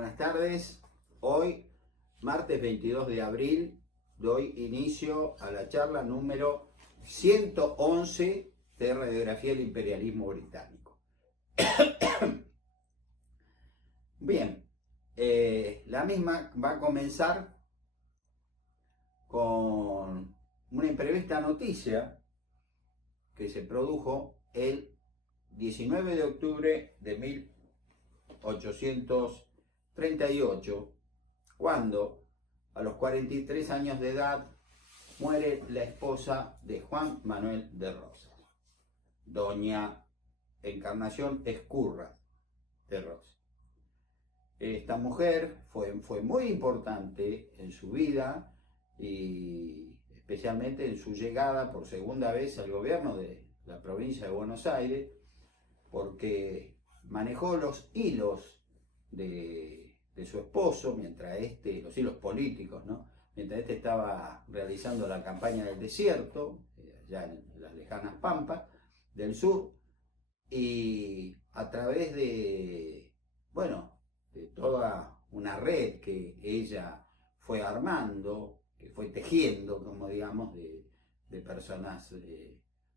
Buenas tardes. Hoy, martes 22 de abril, doy inicio a la charla número 111 de Radiografía del Imperialismo Británico. Bien, la misma va a comenzar con una imprevista noticia que se produjo el 19 de octubre de 1838, cuando a los 43 años de edad muere la esposa de Juan Manuel de Rosas, doña Encarnación Ezcurra de Rosas. Esta mujer fue muy importante en su vida y especialmente en su llegada por segunda vez al gobierno de la provincia de Buenos Aires, porque manejó los hilos de su esposo, mientras los hilos políticos, ¿no? Mientras estaba realizando la campaña del desierto, allá en las lejanas Pampas del sur, y a través de toda una red que ella fue armando, que fue tejiendo, como digamos, de personas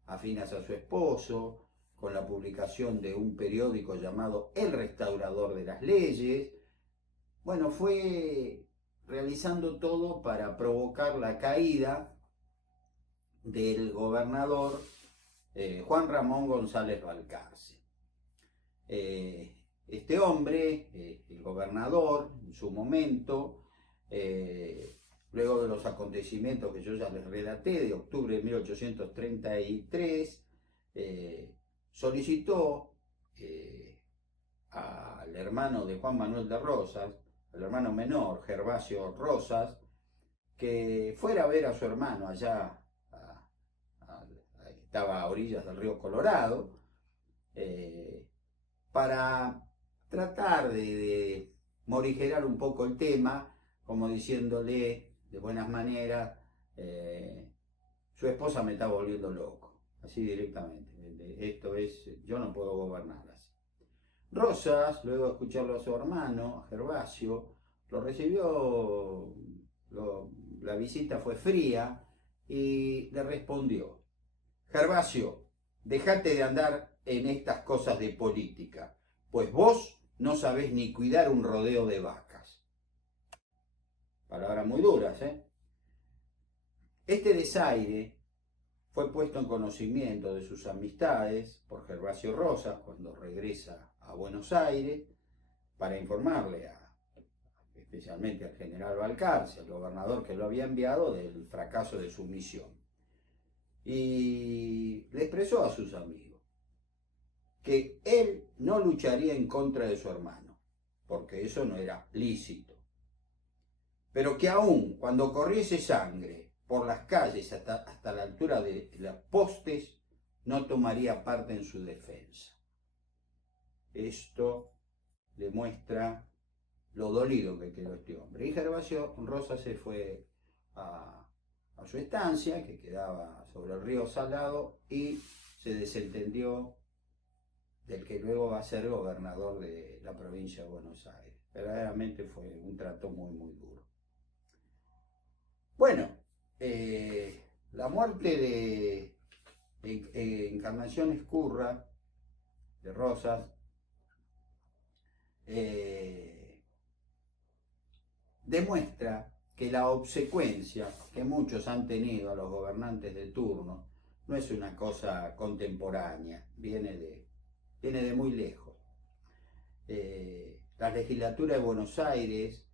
afines a su esposo, con la publicación de un periódico llamado El Restaurador de las Leyes. Bueno, fue realizando todo para provocar la caída del gobernador Juan Ramón González Balcarce. Este hombre, el gobernador, en su momento, luego de los acontecimientos que yo ya les relaté, de octubre de 1833, solicitó al hermano de Juan Manuel de Rosas, al hermano menor, Gervasio Rosas, que fuera a ver a su hermano allá, que estaba a orillas del río Colorado, para tratar de morigerar un poco el tema, como diciéndole de buenas maneras, su esposa me está volviendo loco, así directamente. Esto es, yo no puedo gobernar así. Rosas, luego de escucharlo a su hermano, a Gervasio, lo recibió, la visita fue fría y le respondió: Gervasio, dejate de andar en estas cosas de política, pues vos no sabés ni cuidar un rodeo de vacas. Palabras muy duras, ¿eh? Este desaire fue puesto en conocimiento de sus amistades por Gervasio Rosas cuando regresa a Buenos Aires para informarle especialmente al general Balcarce, al gobernador que lo había enviado, del fracaso de su misión. Y le expresó a sus amigos que él no lucharía en contra de su hermano, porque eso no era lícito, pero que aún cuando corriese sangre por las calles hasta la altura de los postes, no tomaría parte en su defensa. Esto demuestra lo dolido que quedó este hombre. Y Gervasio Rosas se fue a su estancia, que quedaba sobre el río Salado, y se desentendió del que luego va a ser gobernador de la provincia de Buenos Aires. Verdaderamente fue un trato muy, muy duro. Bueno, la muerte de Encarnación Ezcurra de Rosas demuestra que la obsecuencia que muchos han tenido a los gobernantes de turno no es una cosa contemporánea, viene de muy lejos. La legislatura de Buenos Aires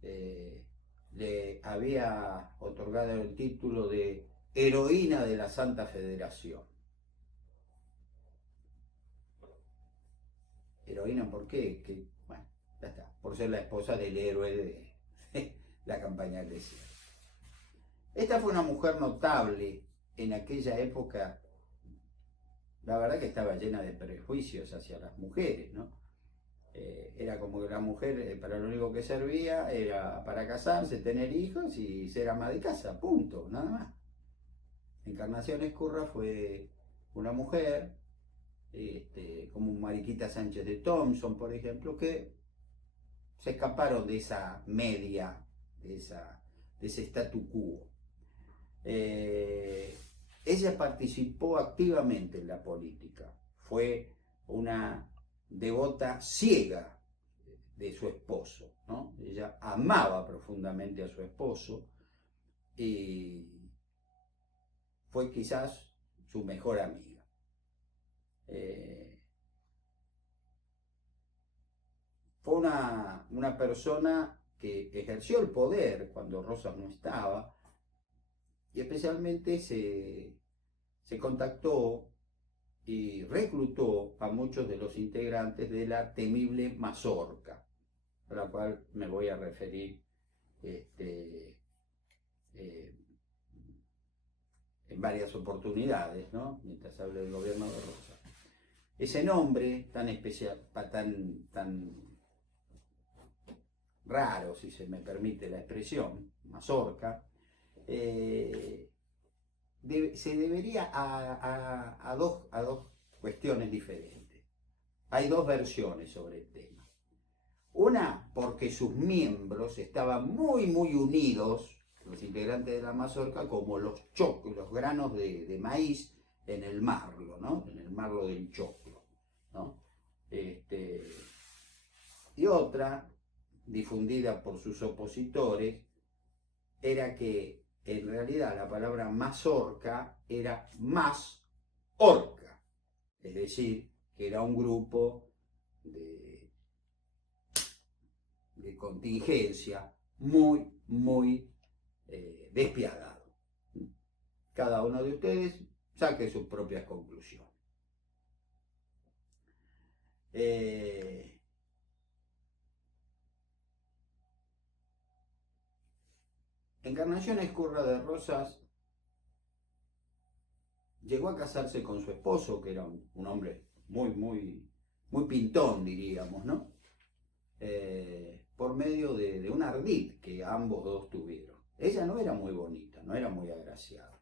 le había otorgado el título de heroína de la Santa Federación. Heroína, ¿por qué? Bueno, ya está, por ser la esposa del héroe de la campaña del desierto. Esta fue una mujer notable en aquella época. La verdad que estaba llena de prejuicios hacia las mujeres, ¿no? Era como que la mujer para lo único que servía era para casarse, tener hijos y ser ama de casa, punto, nada más. Encarnación Ezcurra fue una mujer, como Mariquita Sánchez de Thompson, por ejemplo, que se escaparon de esa media, de ese statu quo. Ella participó activamente en la política, fue una devota ciega de su esposo, ¿no? Ella amaba profundamente a su esposo y fue quizás su mejor amiga. Fue una persona que ejerció el poder cuando Rosas no estaba, y especialmente se contactó y reclutó a muchos de los integrantes de la temible Mazorca, a la cual me voy a referir en varias oportunidades, ¿no? Mientras hable del gobierno de Rosas. Ese nombre tan especial, tan raro, si se me permite la expresión, Mazorca, se debería a dos cuestiones diferentes. Hay dos versiones sobre el tema. Una, porque sus miembros estaban muy unidos, los integrantes de la Mazorca, como los granos de maíz en el marlo, ¿no? En el marlo del choclo, ¿no? Y otra, difundida por sus opositores, era que en realidad la palabra mazorca era más orca, es decir, que era un grupo de contingencia muy despiadado. Cada uno de ustedes saque sus propias conclusiones. Encarnación Ezcurra de Rosas llegó a casarse con su esposo, que era un hombre muy pintón, diríamos, ¿no? Por medio de un ardid que ambos dos tuvieron. Ella no era muy bonita, no era muy agraciada,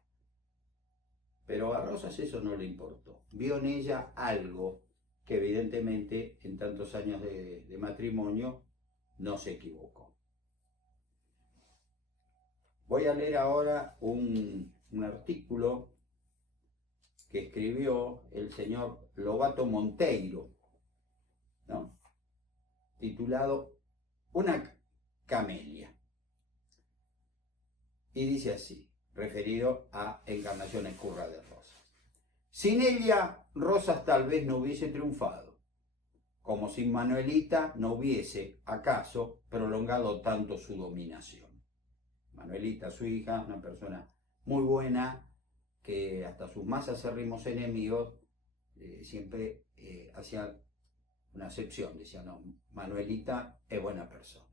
pero a Rosas eso no le importó. Vio en ella algo que evidentemente en tantos años de matrimonio no se equivocó. Voy a leer ahora un artículo que escribió el señor Lobato Monteiro, ¿no? Titulado Una camelia. Y dice así, referido a Encarnación Ezcurra de Rosas. Sin ella, Rosas tal vez no hubiese triunfado, como sin Manuelita no hubiese, acaso, prolongado tanto su dominación. Manuelita, su hija, una persona muy buena, que hasta sus más acérrimos enemigos siempre hacían una excepción, decían, no, Manuelita es buena persona.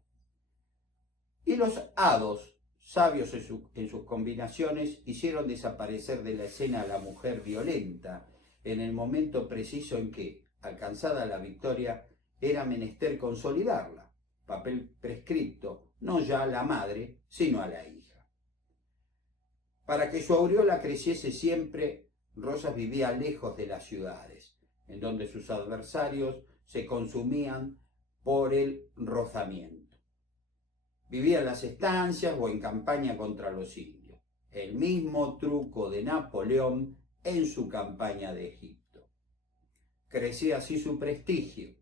Y los hados, sabios en sus combinaciones, hicieron desaparecer de la escena a la mujer violenta en el momento preciso en que, alcanzada la victoria, era menester consolidarla, papel prescripto, no ya a la madre, sino a la hija. Para que su aureola creciese siempre, Rosas vivía lejos de las ciudades, en donde sus adversarios se consumían por el rozamiento. Vivía en las estancias o en campaña contra los indios. El mismo truco de Napoleón en su campaña de Egipto. Crecía así su prestigio,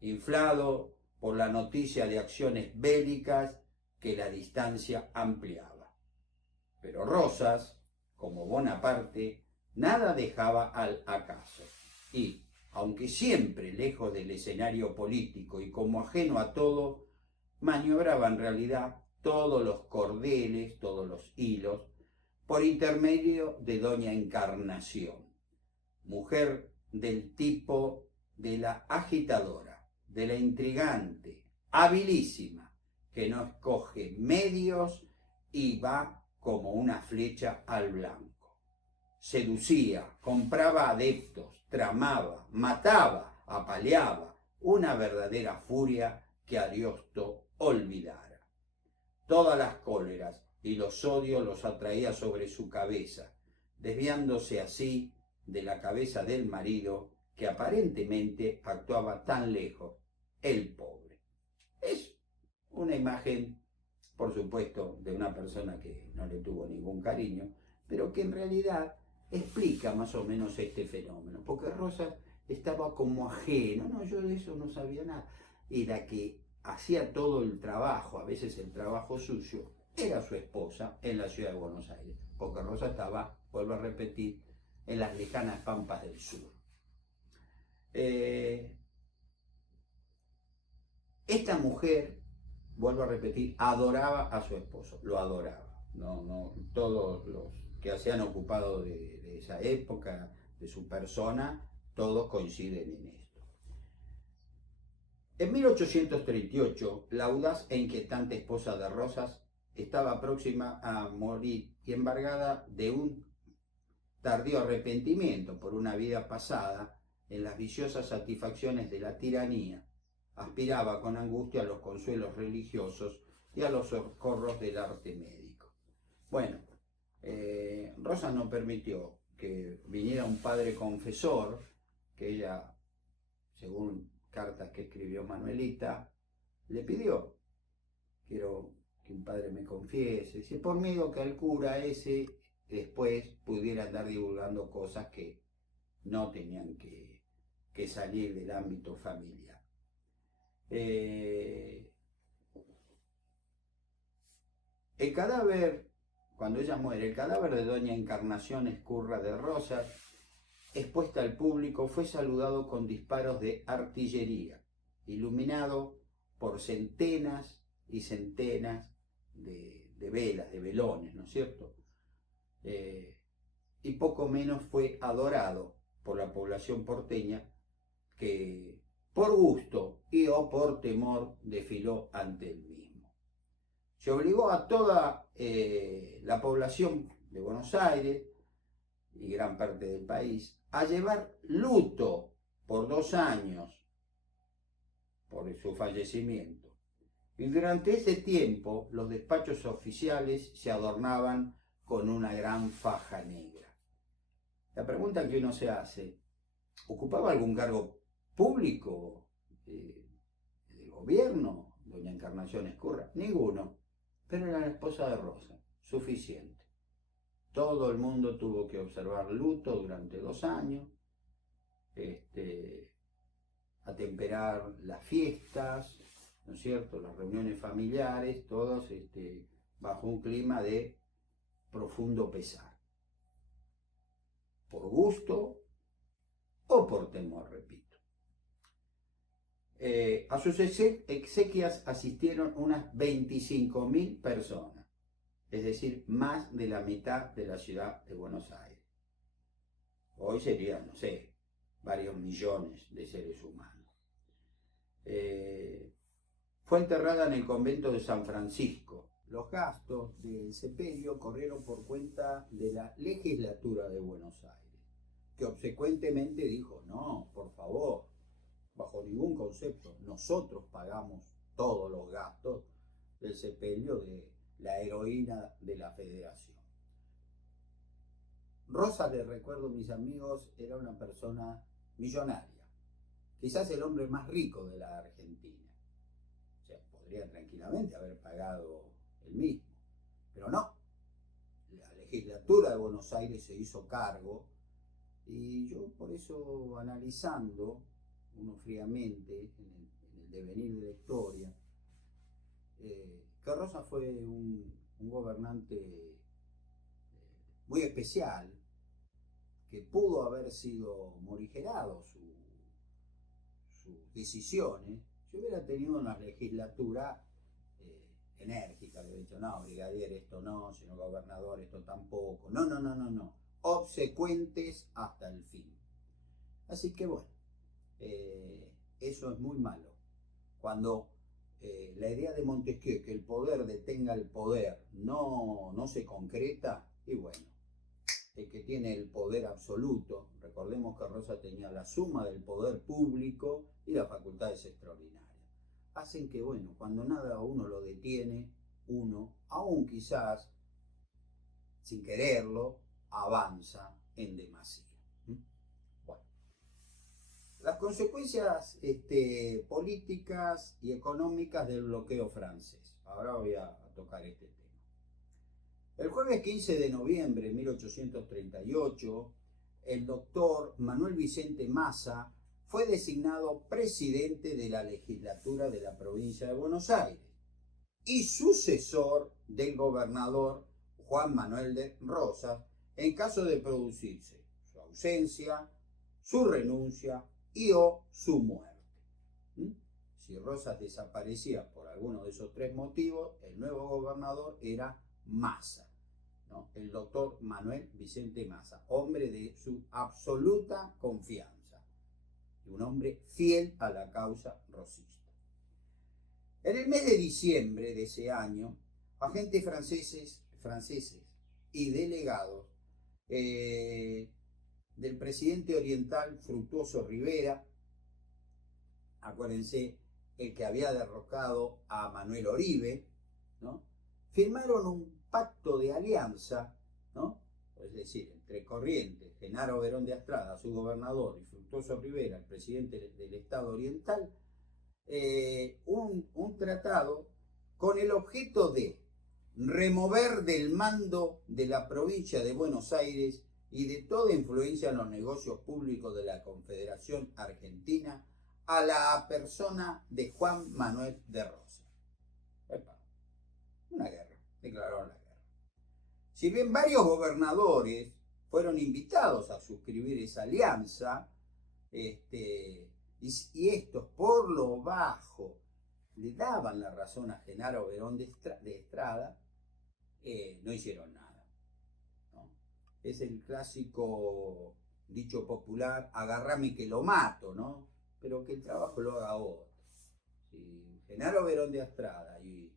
inflado por la noticia de acciones bélicas que la distancia ampliaba. Pero Rosas, como Bonaparte, nada dejaba al acaso. Y, aunque siempre lejos del escenario político y como ajeno a todo, maniobraba en realidad todos los cordeles, todos los hilos, por intermedio de doña Encarnación, mujer del tipo de la agitadora, de la intrigante, habilísima, que no escoge medios y va como una flecha al blanco. Seducía, compraba adeptos, tramaba, mataba, apaleaba, una verdadera furia que Ariosto olvidara. Todas las cóleras y los odios los atraía sobre su cabeza, desviándose así de la cabeza del marido que aparentemente actuaba tan lejos, el pobre. una imagen, por supuesto, de una persona que no le tuvo ningún cariño, pero que en realidad explica más o menos este fenómeno, porque Rosas estaba como ajeno, no, yo de eso no sabía nada, y la que hacía todo el trabajo, a veces el trabajo sucio, era su esposa en la ciudad de Buenos Aires, porque Rosa estaba, vuelvo a repetir, en las lejanas pampas del sur. Esta mujer, vuelvo a repetir, adoraba a su esposo, lo adoraba. No, todos los que se han ocupado de esa época, de su persona, todos coinciden en esto. En 1838, la audaz e inquietante esposa de Rosas estaba próxima a morir y embargada de un tardío arrepentimiento por una vida pasada en las viciosas satisfacciones de la tiranía. Aspiraba con angustia a los consuelos religiosos y a los socorros del arte médico. Bueno, Rosa no permitió que viniera un padre confesor, que ella, según cartas que escribió Manuelita, le pidió: quiero que un padre me confiese, si por miedo que al cura ese después pudiera andar divulgando cosas que no tenían que salir del ámbito familiar. El cadáver, cuando ella muere, el cadáver de doña Encarnación Ezcurra de Rosas, expuesta al público, fue saludado con disparos de artillería, iluminado por centenas y centenas de velas, de velones, ¿no es cierto? Y poco menos fue adorado por la población porteña, que por gusto y o por temor desfiló ante él mismo. Se obligó a toda la población de Buenos Aires y gran parte del país a llevar luto por 2 años por su fallecimiento. Y durante ese tiempo los despachos oficiales se adornaban con una gran faja negra. La pregunta que uno se hace: ¿ocupaba algún cargo público del gobierno doña Encarnación Ezcurra? Ninguno, pero era la esposa de Rosa, suficiente. Todo el mundo tuvo que observar luto durante 2 años, atemperar las fiestas, ¿no es cierto?, las reuniones familiares, todos bajo un clima de profundo pesar, por gusto o por temor, repito. A sus exequias asistieron unas 25.000 personas, es decir, más de la mitad de la ciudad de Buenos Aires. Hoy serían, no sé, varios millones de seres humanos. Fue enterrada en el convento de San Francisco. Los gastos del sepelio corrieron por cuenta de la legislatura de Buenos Aires, que obsecuentemente dijo: no, por favor, bajo ningún concepto, nosotros pagamos todos los gastos del sepelio de la heroína de la Federación. Rosa, les recuerdo, mis amigos, era una persona millonaria, quizás el hombre más rico de la Argentina. O sea, podría tranquilamente haber pagado él mismo, pero no. La legislatura de Buenos Aires se hizo cargo, y yo por eso, analizando uno fríamente en el devenir de la historia, que Rosa fue un gobernante muy especial, que pudo haber sido morigerado sus decisiones si hubiera tenido una legislatura enérgica. Le hubiera dicho: no, brigadier, esto no; señor gobernador, esto tampoco. No. Obsecuentes hasta el fin. Así que bueno, eso es muy malo. Cuando la idea de Montesquieu, que el poder detenga el poder, no se concreta, y bueno, el que tiene el poder absoluto, recordemos que Rosa tenía la suma del poder público y las facultades extraordinarias, hacen que, bueno, cuando nada a uno lo detiene, uno, aún quizás sin quererlo, avanza en demasía. Bueno, Las consecuencias políticas y económicas del bloqueo francés. Ahora voy a tocar este tema. El jueves 15 de noviembre de 1838, el doctor Manuel Vicente Massa fue designado presidente de la legislatura de la provincia de Buenos Aires y sucesor del gobernador Juan Manuel de Rosas en caso de producirse su ausencia, su renuncia y o su muerte. Si Rosas desaparecía por alguno de esos tres motivos, el nuevo gobernador era Massa, ¿no? El doctor Manuel Vicente Massa, hombre de su absoluta confianza y un hombre fiel a la causa rosista. En el mes de diciembre de ese año, agentes franceses y delegados del presidente oriental Fructuoso Rivera, acuérdense, el que había derrocado a Manuel Oribe, ¿no?, firmaron un pacto de alianza, ¿no?, es decir, entre Corrientes, Genaro Berón de Astrada, su gobernador, y Fructuoso Rivera, el presidente del Estado Oriental, un tratado con el objeto de remover del mando de la provincia de Buenos Aires y de toda influencia en los negocios públicos de la Confederación Argentina a la persona de Juan Manuel de Rosas. Una guerra, declararon la guerra. Si bien varios gobernadores fueron invitados a suscribir esa alianza, y estos por lo bajo le daban la razón a Genaro Berón de Estrada, no hicieron nada, ¿no? Es el clásico dicho popular, agarrame que lo mato, ¿no? Pero que el trabajo lo haga otro. Si Genaro Berón de Estrada y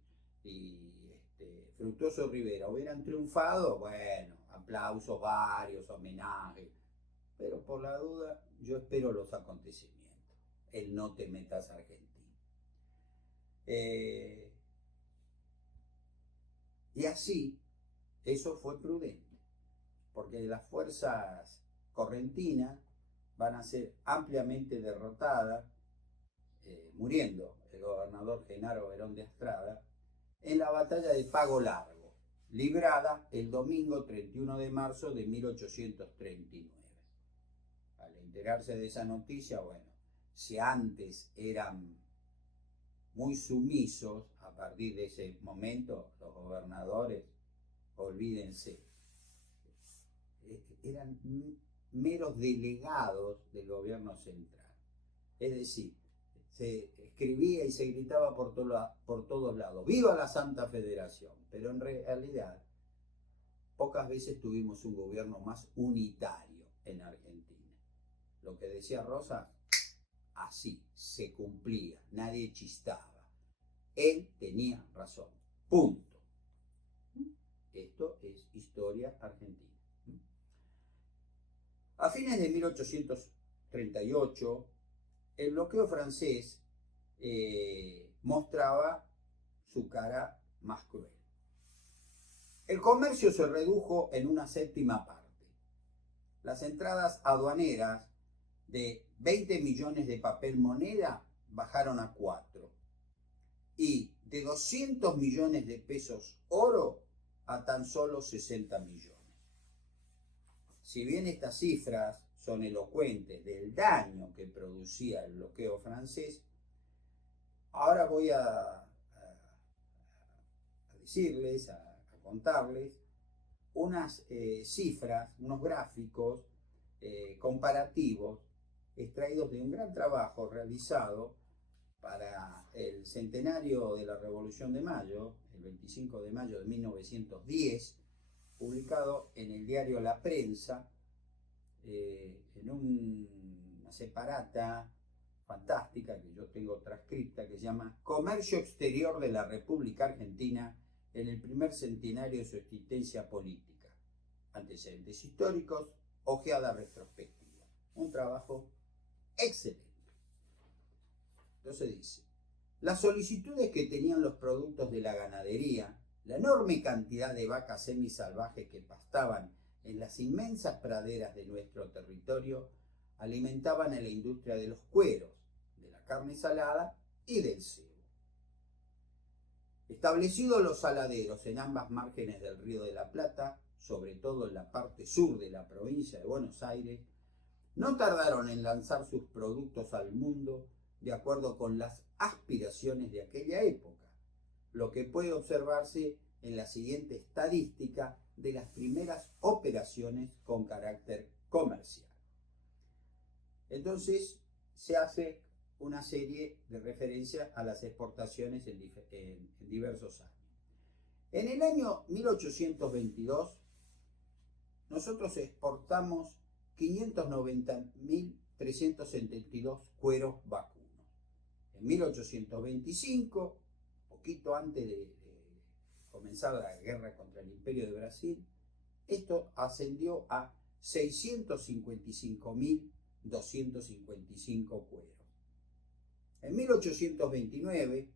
Fructuoso Rivera hubieran triunfado, bueno, aplausos varios, homenajes, pero por la duda yo espero los acontecimientos. El no te metas Argentina. Y así, eso fue prudente, porque las fuerzas correntinas van a ser ampliamente derrotadas, muriendo el gobernador Genaro Berón de Estrada, en la batalla de Pago Largo, librada el domingo 31 de marzo de 1839. Al enterarse de esa noticia, bueno, si antes eran muy sumisos, a partir de ese momento los gobernadores, olvídense, eran meros delegados del gobierno central. Es decir, se escribía y se gritaba por todos lados, ¡viva la Santa Federación! Pero en realidad, pocas veces tuvimos un gobierno más unitario en Argentina. Lo que decía Rosas, así se cumplía, nadie chistaba. Él tenía razón, punto. Esto es historia argentina. A fines de 1838, el bloqueo francés mostraba su cara más cruel. El comercio se redujo en una séptima parte. Las entradas aduaneras de 20 millones de papel moneda bajaron a 4 y de 200 millones de pesos oro a tan solo 60 millones. Si bien estas cifras son elocuentes del daño que producía el bloqueo francés, ahora voy a decirles, a contarles unas cifras, unos gráficos comparativos extraídos de un gran trabajo realizado para el centenario de la Revolución de Mayo, el 25 de mayo de 1910, publicado en el diario La Prensa, en una separata fantástica que yo tengo transcripta, que se llama Comercio Exterior de la República Argentina en el primer centenario de su existencia política, antecedentes históricos, ojeada retrospectiva. Un trabajo excelente. Entonces dice, las solicitudes que tenían los productos de la ganadería, la enorme cantidad de vacas semisalvajes que pastaban en las inmensas praderas de nuestro territorio, alimentaban a la industria de los cueros, de la carne salada y del cebo. Establecidos los saladeros en ambas márgenes del Río de la Plata, sobre todo en la parte sur de la provincia de Buenos Aires, no tardaron en lanzar sus productos al mundo de acuerdo con las aspiraciones de aquella época, lo que puede observarse en la siguiente estadística de las primeras operaciones con carácter comercial. Entonces se hace una serie de referencias a las exportaciones en diversos años. En el año 1822 nosotros exportamos 590.372 cueros vacunos. En 1825, poquito antes de comenzar la guerra contra el Imperio de Brasil, esto ascendió a 655.255 cueros. En 1829,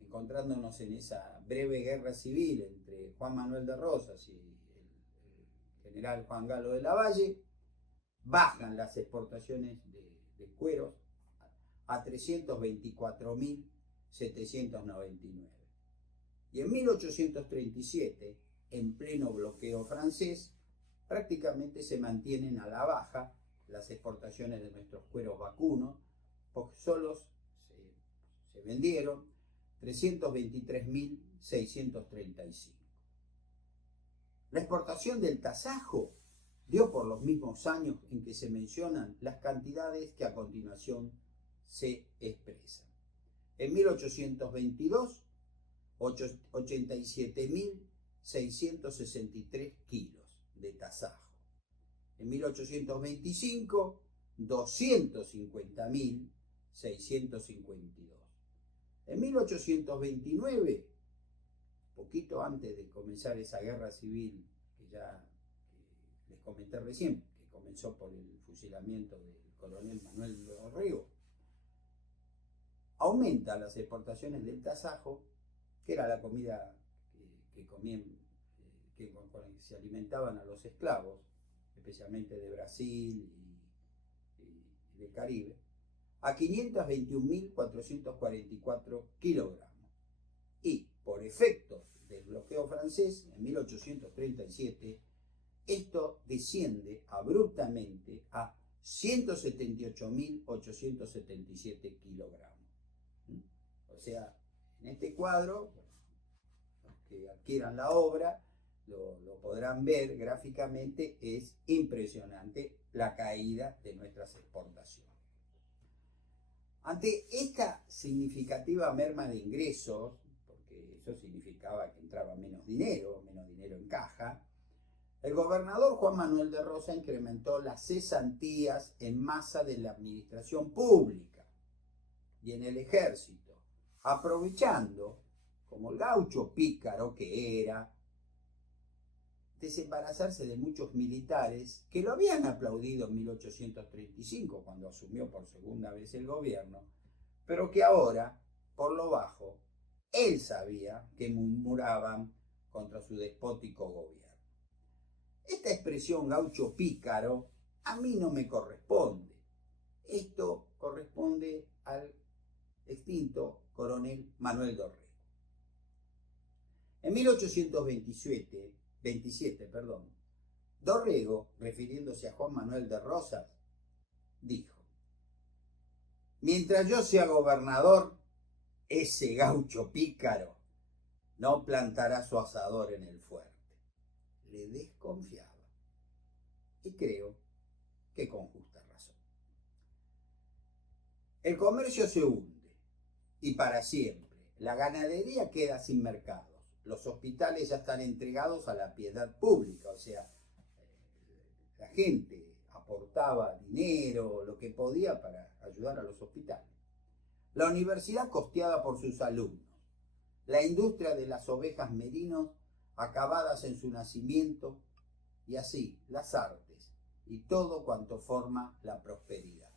encontrándonos en esa breve guerra civil entre Juan Manuel de Rosas y el general Juan Galo de Lavalle, bajan las exportaciones de cueros a 324.799. Y en 1837, en pleno bloqueo francés, prácticamente se mantienen a la baja las exportaciones de nuestros cueros vacunos, porque solo se vendieron 323.635. La exportación del tasajo dio por los mismos años en que se mencionan las cantidades que a continuación se expresan. En 1822, 87.663 kilos de tasajo. En 1825, 250.652. En 1829, poquito antes de comenzar esa guerra civil que ya les comenté recién, que comenzó por el fusilamiento del coronel Manuel Dorrego, aumenta las exportaciones del tasajo, que era la comida que comían, con la que se alimentaban a los esclavos, especialmente de Brasil y del Caribe, a 521.444 kilogramos. Y por efectos del bloqueo francés en 1837, esto desciende abruptamente a 178.877 kilogramos. O sea, en este cuadro, los que adquieran la obra lo podrán ver gráficamente, es impresionante la caída de nuestras exportaciones. Ante esta significativa merma de ingresos, porque eso significaba que entraba menos dinero en caja, el gobernador Juan Manuel de Rosas incrementó las cesantías en masa de la administración pública y en el ejército, aprovechando, como el gaucho pícaro que era, desembarazarse de muchos militares que lo habían aplaudido en 1835 cuando asumió por segunda vez el gobierno, pero que ahora, por lo bajo, él sabía que murmuraban contra su despótico gobierno. Esta expresión gaucho pícaro a mí no me corresponde. Esto corresponde al extinto coronel Manuel Dorrego. En 1827, Dorrego, refiriéndose a Juan Manuel de Rosas, dijo: mientras yo sea gobernador, ese gaucho pícaro no plantará su asador en el fuerte. Le desconfiaba, y creo que con justa razón. El comercio se hunde, y para siempre. La ganadería queda sin mercados. Los hospitales ya están entregados a la piedad pública, o sea, la gente aportaba dinero, lo que podía para ayudar a los hospitales. La universidad costeada por sus alumnos. La industria de las ovejas merinos acabadas en su nacimiento, y así las artes y todo cuanto forma la prosperidad.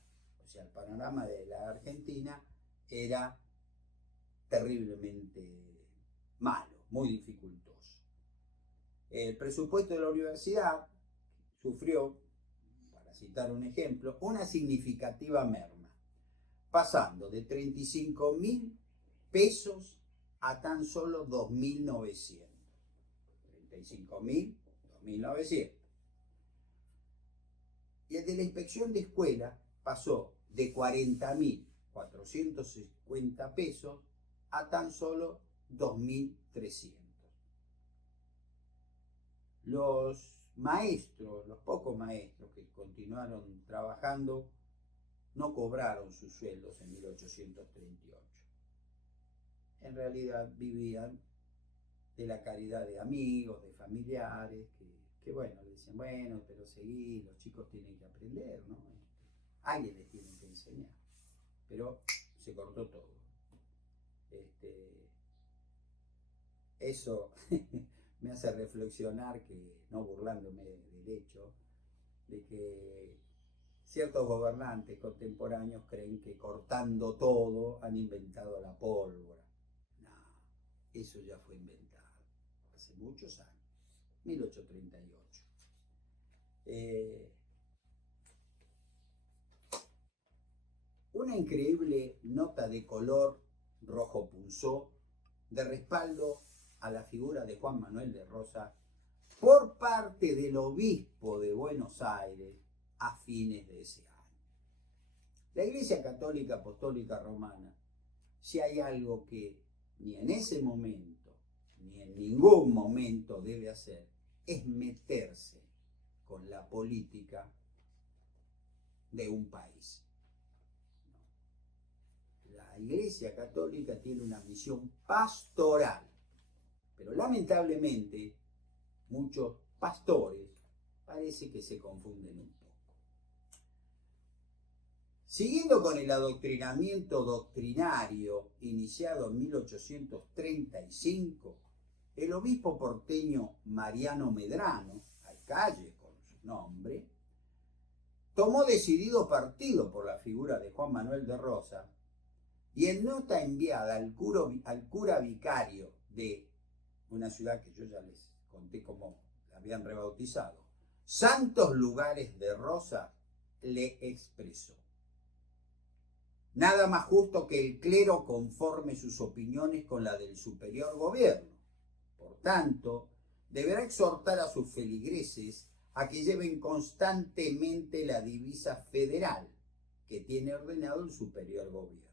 O sea, el panorama de la Argentina era terriblemente malo, muy dificultoso. El presupuesto de la universidad sufrió, para citar un ejemplo, una significativa merma, pasando de 35.000 pesos a tan solo 2.900. 35.000, 2.900. Y el de la inspección de escuela pasó de 40.450 pesos a tan solo 2.300. Los maestros, los pocos maestros que continuaron trabajando, no cobraron sus sueldos en 1838. En realidad vivían de la caridad de amigos, de familiares, que bueno, le decían, bueno, pero seguí, los chicos tienen que aprender, ¿no? Alguien les tiene que enseñar. Pero se cortó todo. Eso me hace reflexionar, que no burlándome del hecho, de que ciertos gobernantes contemporáneos creen que cortando todo han inventado la pólvora. No, eso ya fue inventado hace muchos años, 1838. Una increíble nota de color rojo punzó de respaldo a la figura de Juan Manuel de Rosas por parte del obispo de Buenos Aires a fines de ese año. La Iglesia Católica Apostólica Romana, si hay algo que ni en ese momento ni en ningún momento debe hacer, es meterse con la política de un país. La Iglesia Católica tiene una misión pastoral, pero lamentablemente muchos pastores parece que se confunden un poco. Siguiendo con el adoctrinamiento doctrinario iniciado en 1835, el obispo porteño Mariano Medrano, alcaide con su nombre, tomó decidido partido por la figura de Juan Manuel de Rosas y en nota enviada al cura vicario de una ciudad que yo ya les conté cómo la habían rebautizado, Santos Lugares de Rosas, le expresó: nada más justo que el clero conforme sus opiniones con la del superior gobierno. Por tanto, deberá exhortar a sus feligreses a que lleven constantemente la divisa federal que tiene ordenado el superior gobierno.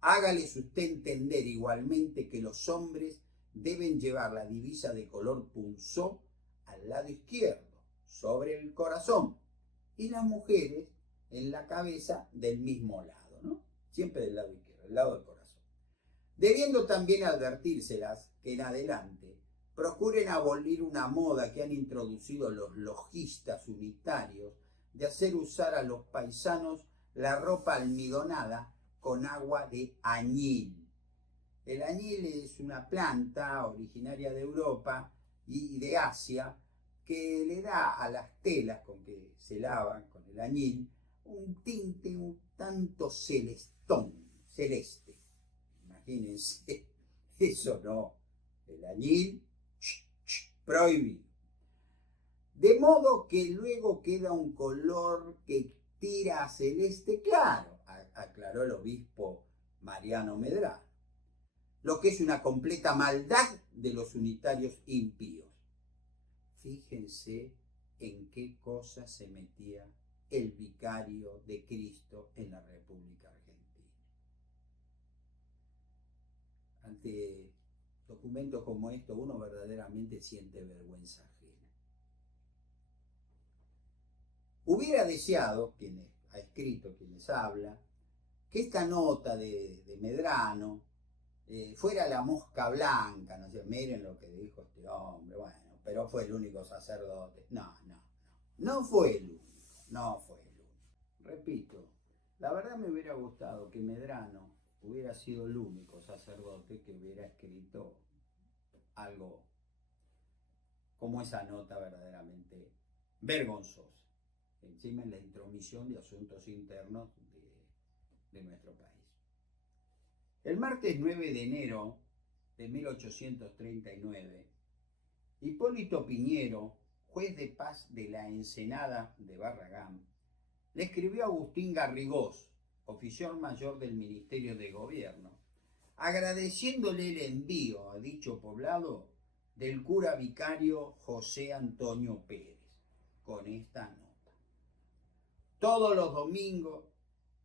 Hágales usted entender igualmente que los hombres deben llevar la divisa de color punzó al lado izquierdo, sobre el corazón, y las mujeres en la cabeza del mismo lado, ¿no? Siempre del lado izquierdo, el lado del corazón. Debiendo también advertírselas que en adelante procuren abolir una moda que han introducido los logistas unitarios de hacer usar a los paisanos la ropa almidonada con agua de añil. El añil es una planta originaria de Europa y de Asia que le da a las telas con que se lavan con el añil un tinte un tanto celeste. Imagínense, eso no, el añil prohibido. De modo que luego queda un color que tira a celeste claro, aclaró el obispo Mariano Medrano, lo que es una completa maldad de los unitarios impíos. Fíjense en qué cosa se metía el vicario de Cristo en la República Argentina. Ante documentos como estos uno verdaderamente siente vergüenza ajena. Hubiera deseado, quien ha escrito, quien les habla, que esta nota de Medrano fuera la mosca blanca, no sé, miren lo que dijo este hombre, bueno, pero fue el único sacerdote. No fue el único, no fue el único. Repito, la verdad me hubiera gustado que Medrano hubiera sido el único sacerdote que hubiera escrito algo como esa nota verdaderamente vergonzosa, encima en la intromisión de asuntos internos de nuestro país. El martes 9 de enero de 1839, Hipólito Piñero, juez de paz de la Ensenada de Barragán, le escribió a Agustín Garrigós, oficial mayor del Ministerio de Gobierno, agradeciéndole el envío a dicho poblado del cura vicario José Antonio Pérez, con esta nota: todos los domingos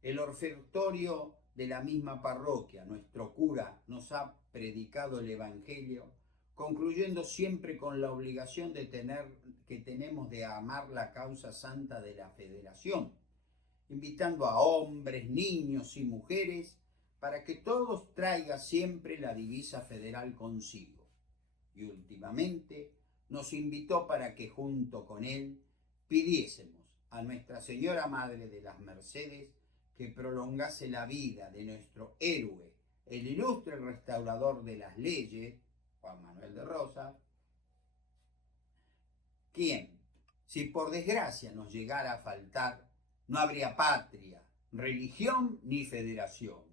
el ofertorio de la misma parroquia, nuestro cura nos ha predicado el Evangelio, concluyendo siempre con la obligación que tenemos de amar la causa santa de la Federación, invitando a hombres, niños y mujeres para que todos traigan siempre la divisa federal consigo. Y últimamente nos invitó para que junto con él pidiésemos a Nuestra Señora Madre de las Mercedes que prolongase la vida de nuestro héroe, el ilustre restaurador de las leyes, Juan Manuel de Rosas, quien, si por desgracia nos llegara a faltar, no habría patria, religión ni federación.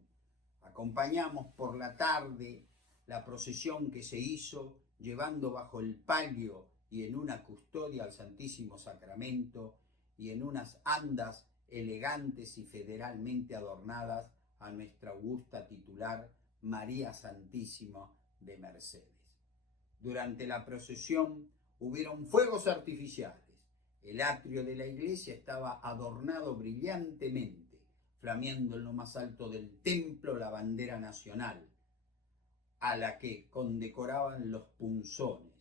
Acompañamos por la tarde la procesión que se hizo llevando bajo el palio y en una custodia al Santísimo Sacramento y en unas andas elegantes y federalmente adornadas a nuestra augusta titular María Santísima de Mercedes. Durante la procesión hubieron fuegos artificiales. El atrio de la iglesia estaba adornado brillantemente, flameando en lo más alto del templo la bandera nacional, a la que condecoraban los punzones.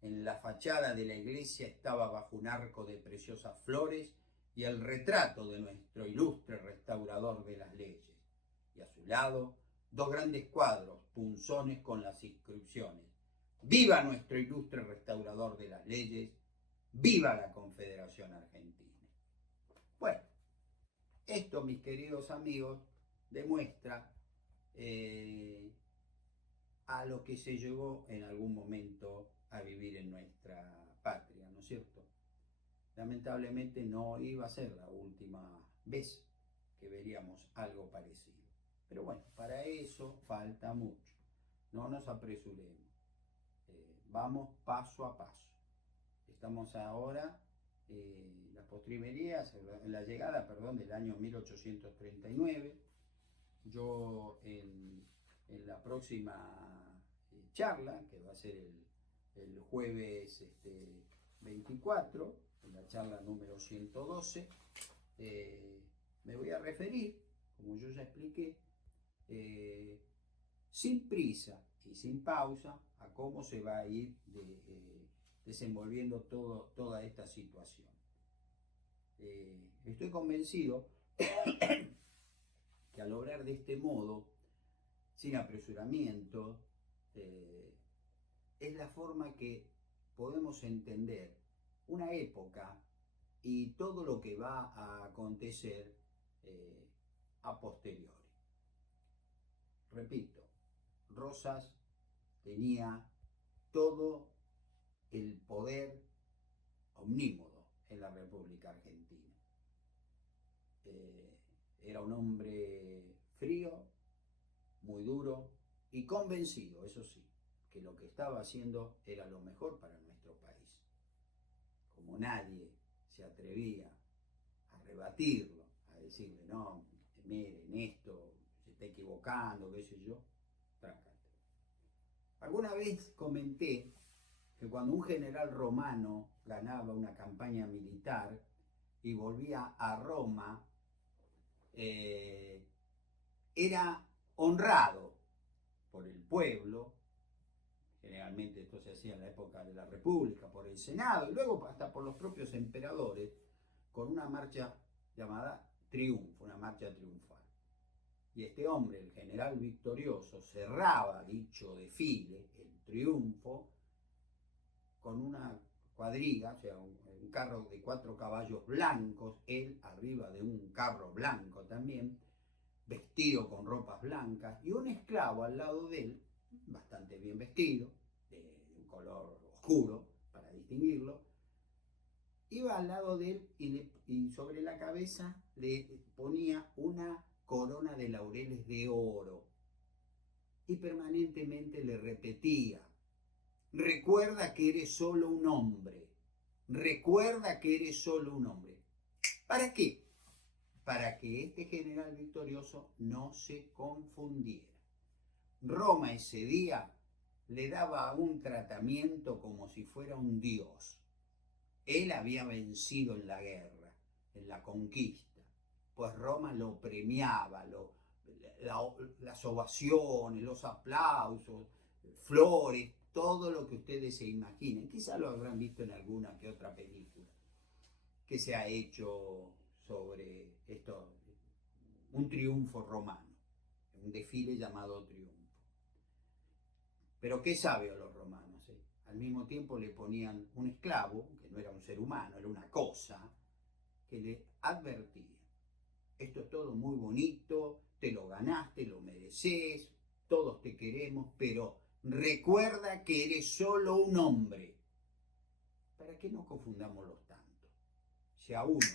En la fachada de la iglesia estaba bajo un arco de preciosas flores y el retrato de nuestro ilustre restaurador de las leyes. Y a su lado, dos grandes cuadros, punzones con las inscripciones: ¡viva nuestro ilustre restaurador de las leyes! ¡Viva la Confederación Argentina! Bueno, esto, mis queridos amigos, demuestra a lo que se llegó en algún momento a vivir en nuestra patria, ¿no es cierto? Lamentablemente no iba a ser la última vez que veríamos algo parecido. Pero bueno, para eso falta mucho. No nos apresuremos. Vamos paso a paso. Estamos ahora en la postrimería, en la llegada, del año 1839. Yo en la próxima charla, que va a ser el jueves 24, en la charla número 112, me voy a referir, como yo ya expliqué, sin prisa y sin pausa, a cómo se va a ir desenvolviendo toda esta situación. Estoy convencido que al obrar de este modo, sin apresuramiento, es la forma que podemos entender una época y todo lo que va a acontecer a posteriori. Repito, Rosas tenía todo el poder omnímodo en la República Argentina. Era un hombre frío, muy duro y convencido, eso sí, que lo que estaba haciendo era lo mejor para nuestro país. Como nadie se atrevía a rebatirlo, a decirle, no, miren esto, se está equivocando, qué sé yo, trácate. Alguna vez comenté que cuando un general romano ganaba una campaña militar y volvía a Roma, era honrado por el pueblo, generalmente esto se hacía en la época de la República, por el Senado y luego hasta por los propios emperadores, con una marcha llamada triunfo, una marcha triunfal. Y este hombre, el general victorioso, cerraba dicho desfile, el triunfo, con una cuadriga, o sea, un carro de 4 caballos blancos, él arriba de un carro blanco también, vestido con ropas blancas, y un esclavo al lado de él, bastante bien vestido, de un color oscuro, para distinguirlo, iba al lado de él y sobre la cabeza le ponía una corona de laureles de oro, y permanentemente le repetía: recuerda que eres solo un hombre, recuerda que eres solo un hombre. ¿Para qué? Para que este general victorioso no se confundiera. Roma ese día le daba un tratamiento como si fuera un dios. Él había vencido en la guerra, en la conquista, pues Roma lo premiaba, las ovaciones, los aplausos, flores, todo lo que ustedes se imaginen. Quizá lo habrán visto en alguna que otra película que se ha hecho sobre esto, un triunfo romano, un desfile llamado triunfo. Pero qué sabios los romanos, ¿eh? Al mismo tiempo le ponían un esclavo, que no era un ser humano, era una cosa, que le advertía: esto es todo muy bonito, te lo ganaste, lo mereces, todos te queremos, pero recuerda que eres solo un hombre. ¿Para qué nos confundamos los tantos? Si a uno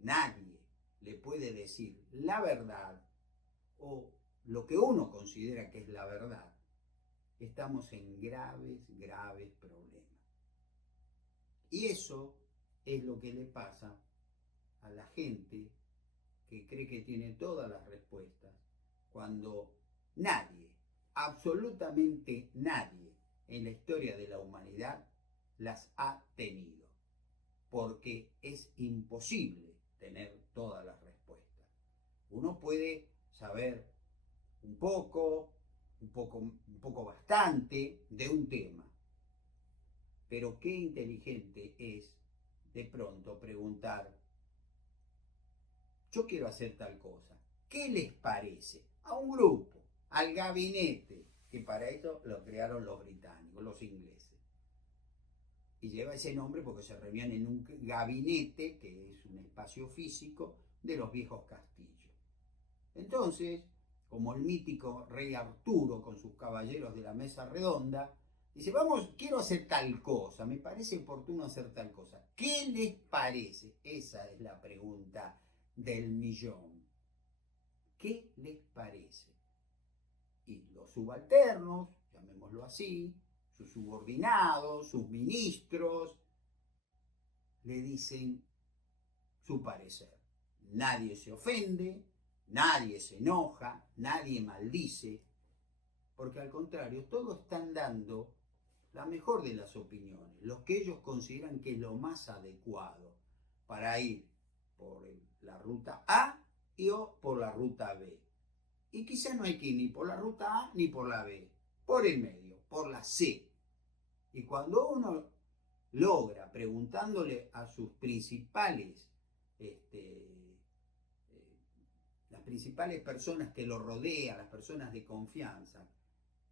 nadie le puede decir la verdad o lo que uno considera que es la verdad, estamos en graves problemas. Y eso es lo que le pasa a la gente que cree que tiene todas las respuestas, cuando nadie, absolutamente nadie en la historia de la humanidad las ha tenido, porque es imposible tener todas las respuestas. Uno puede saber un poco bastante de un tema, pero qué inteligente es de pronto preguntar: yo quiero hacer tal cosa, ¿qué les parece? A un grupo, al gabinete, que para eso lo crearon los británicos, los ingleses. Y lleva ese nombre porque se reunían en un gabinete, que es un espacio físico, de los viejos castillos. Entonces, como el mítico rey Arturo con sus caballeros de la mesa redonda, dice: vamos, quiero hacer tal cosa, me parece oportuno hacer tal cosa. ¿Qué les parece? Esa es la pregunta del millón. ¿Qué les parece? Y los subalternos, llamémoslo así, sus subordinados, sus ministros, le dicen su parecer. Nadie se ofende, nadie se enoja, nadie maldice, porque al contrario, todos están dando la mejor de las opiniones, lo que ellos consideran que es lo más adecuado para ir por la ruta A o por la ruta B. Y quizá no hay que ir ni por la ruta A ni por la B, por el medio, por la C. Y cuando uno logra, preguntándole a sus principales, las principales personas que lo rodean, las personas de confianza,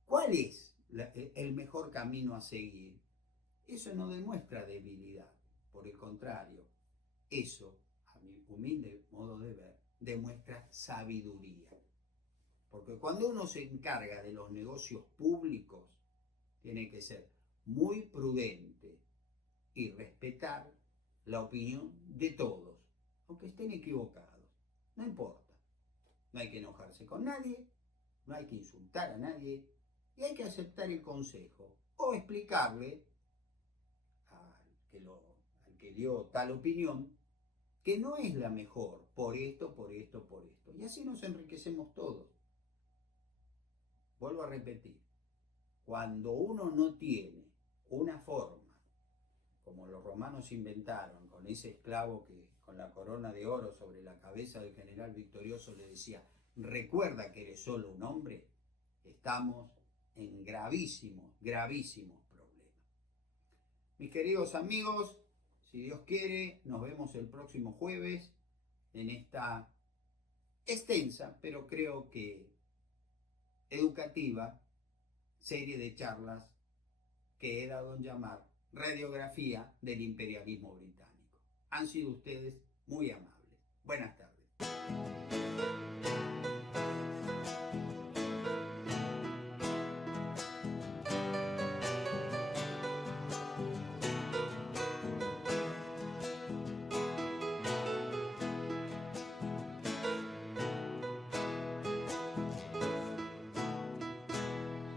¿cuál es el mejor camino a seguir? Eso no demuestra debilidad, por el contrario, eso, a mi humilde modo de ver, demuestra sabiduría. Porque cuando uno se encarga de los negocios públicos, tiene que ser muy prudente y respetar la opinión de todos, aunque estén equivocados. No importa. No hay que enojarse con nadie, no hay que insultar a nadie, y hay que aceptar el consejo o explicarle al que dio tal opinión que no es la mejor por esto, por esto, por esto. Y así nos enriquecemos todos. Vuelvo a repetir, cuando uno no tiene una forma, como los romanos inventaron, con ese esclavo que con la corona de oro sobre la cabeza del general victorioso le decía: recuerda que eres solo un hombre, estamos en gravísimos problemas. Mis queridos amigos, si Dios quiere, nos vemos el próximo jueves en esta extensa, pero creo que educativa, serie de charlas que he dado en llamar Radiografía del Imperialismo Británico. Han sido ustedes muy amables. Buenas tardes.